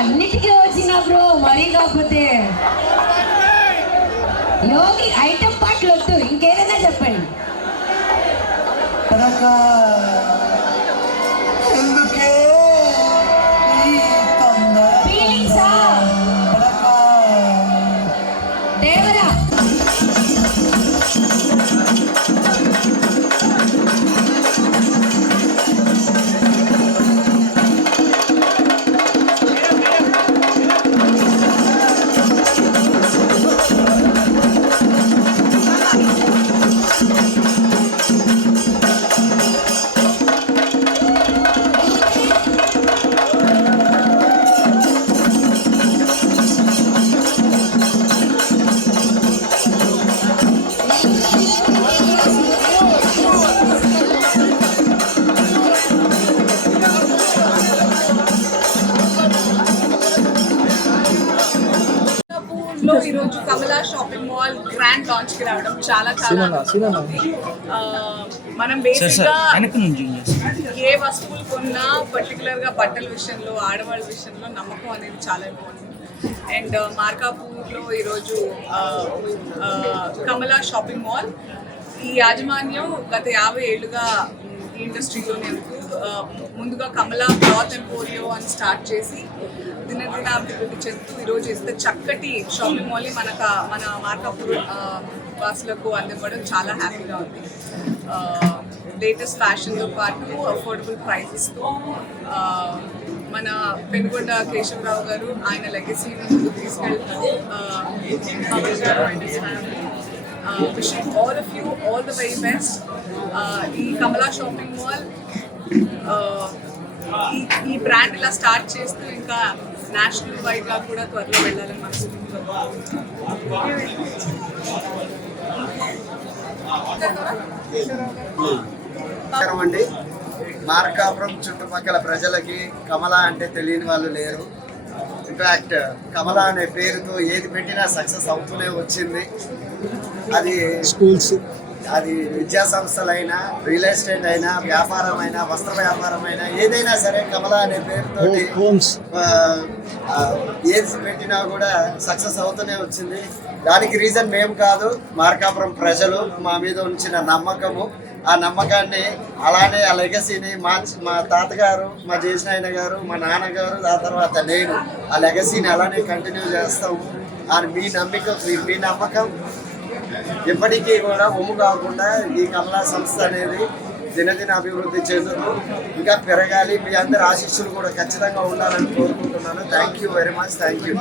అన్నిటికీ వచ్చిన బ్రో మరీ కాకపోతే లో ఈరోజు కమలా షాపింగ్ మాల్ గ్రాండ్ లాంచ్కి రావడం చాలా చాలా మనం బేసిక్గా ఏ వస్తువులు కొన్నా పర్టికులర్గా బట్టల విషయంలో ఆడవాళ్ళ విషయంలో నమ్మకం అనేది చాలా ఇంపార్టెంట్ అండ్ మార్కాపూర్లో ఈరోజు కమలా షాపింగ్ మాల్. ఈ యాజమాన్యం గత యాభై ఏళ్ళుగా ఈ ఇండస్ట్రీలోనే ముందుగా కమల క్లాత్ ఎంపోరియో అని స్టార్ట్ చేసి దినదినాభివృద్ధి చెందుతూ ఈరోజు ఇంత చక్కటి షాపింగ్ మాల్ని మనకు మన మార్కాపూర్ వాసులకు అందివ్వడం చాలా హ్యాపీగా ఉంది. లేటెస్ట్ ఫ్యాషన్తో పాటు అఫోర్డబుల్ ప్రైసెస్తో మన పెనుగొండ కేశవరావు గారు ఆయన లెగసీని ముందుకు తీసుకెళ్తూ wishing all of you all the very best ఈ కమలా షాపింగ్ మాల్ uh, ఈ ఈ బ్రాండ్ ఇలా స్టార్ట్ చేస్తూ ఇంకా నేషనల్ వైడ్గా కూడా త్వరలో వెళ్ళాలని మనస్ఫూర్తిగా అండి మార్కాపురం చుట్టుపక్కల ప్రజలకి కమల అంటే తెలియని వాళ్ళు లేరు. ఇన్ఫ్యాక్ట్ కమల అనే పేరుతో ఏది పెట్టినా సక్సెస్ అవుతూనే వచ్చింది. అది స్కూల్స్ అది విద్యా సంస్థలైనా రియల్ ఎస్టేట్ అయినా వ్యాపారం అయినా వస్త్ర వ్యాపారం అయినా ఏదైనా సరే కమల అనే పేరుతో ఏది పెట్టినా కూడా సక్సెస్ అవుతూనే వచ్చింది. దానికి రీజన్ మేము కాదు మార్కాపురం ప్రజలు మా మీద ఉంచిన నమ్మకము. ఆ నమ్మకాన్ని అలానే ఆ లెగసీని మా మా తాతగారు మా జేసినాయన గారు మా నాన్నగారు ఆ తర్వాత నేను ఆ లెగసీని అలానే కంటిన్యూ చేస్తాము. అని మీ నమ్మకం మీ- మీ నమ్మకం ఎప్పటికీ కూడా ఒమ్ము కాకుండా ఈ కళా సంస్థ అనేది దినదిన అభివృద్ధి చెందుతూ ఇంకా పెరగాలి. మీ అందరి ఆశీస్సులు కూడా ఖచ్చితంగా ఉండాలని కోరుకుంటున్నాను. Thank you very much thank you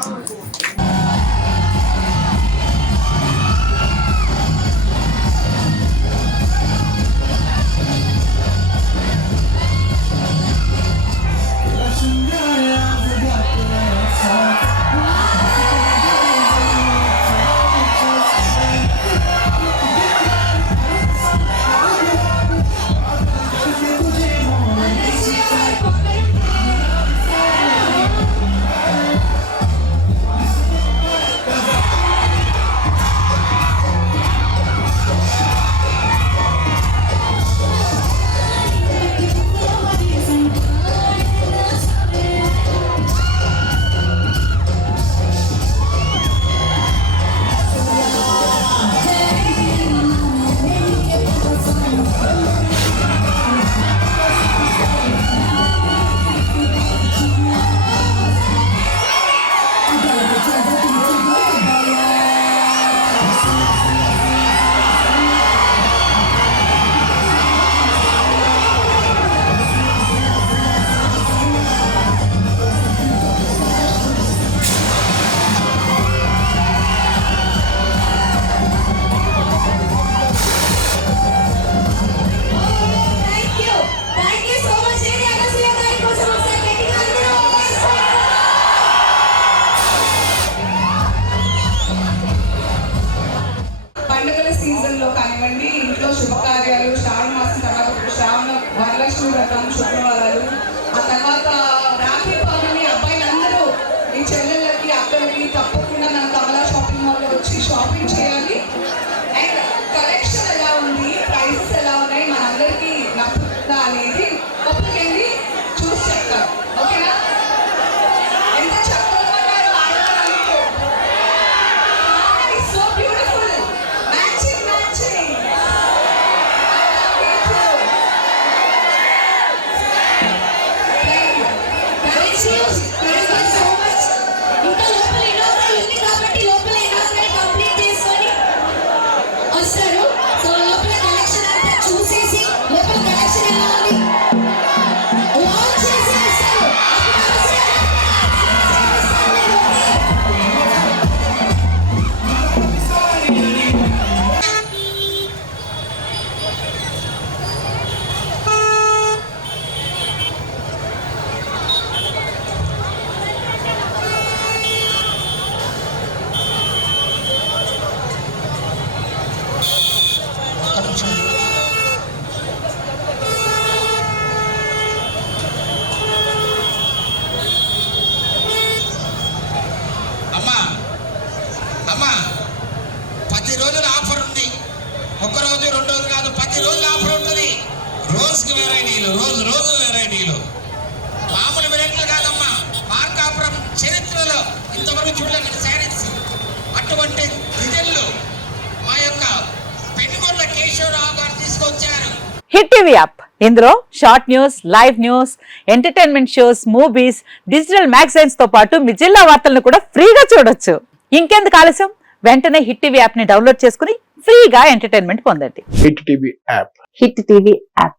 వెరైటీలు రోజు రోజు వెరైటీలు మామూలు వెరైటీలు కాదమ్మా మార్కాపురం చరిత్రలో ఇంతవరకు చూడలేని శారీస్. అటువంటి డిజైన్లు మా యొక్క పెనుగొండ కేశవరావు గారు తీసుకొచ్చారు. Hit TV app. ఇందులో short news live news entertainment shows movies digital మ్యాగజైన్స్తో పాటు మీ జిల్లా వార్తలను కూడా ఫ్రీగా చూడొచ్చు. ఇంకెందుకు ఆలస్యం? వెంటనే హిట్ టీవీ యాప్ని డౌన్లోడ్ చేసుకుని ఫ్రీగా ఎంటర్టైన్మెంట్ పొందండి. Hit TV app. Hit TV app.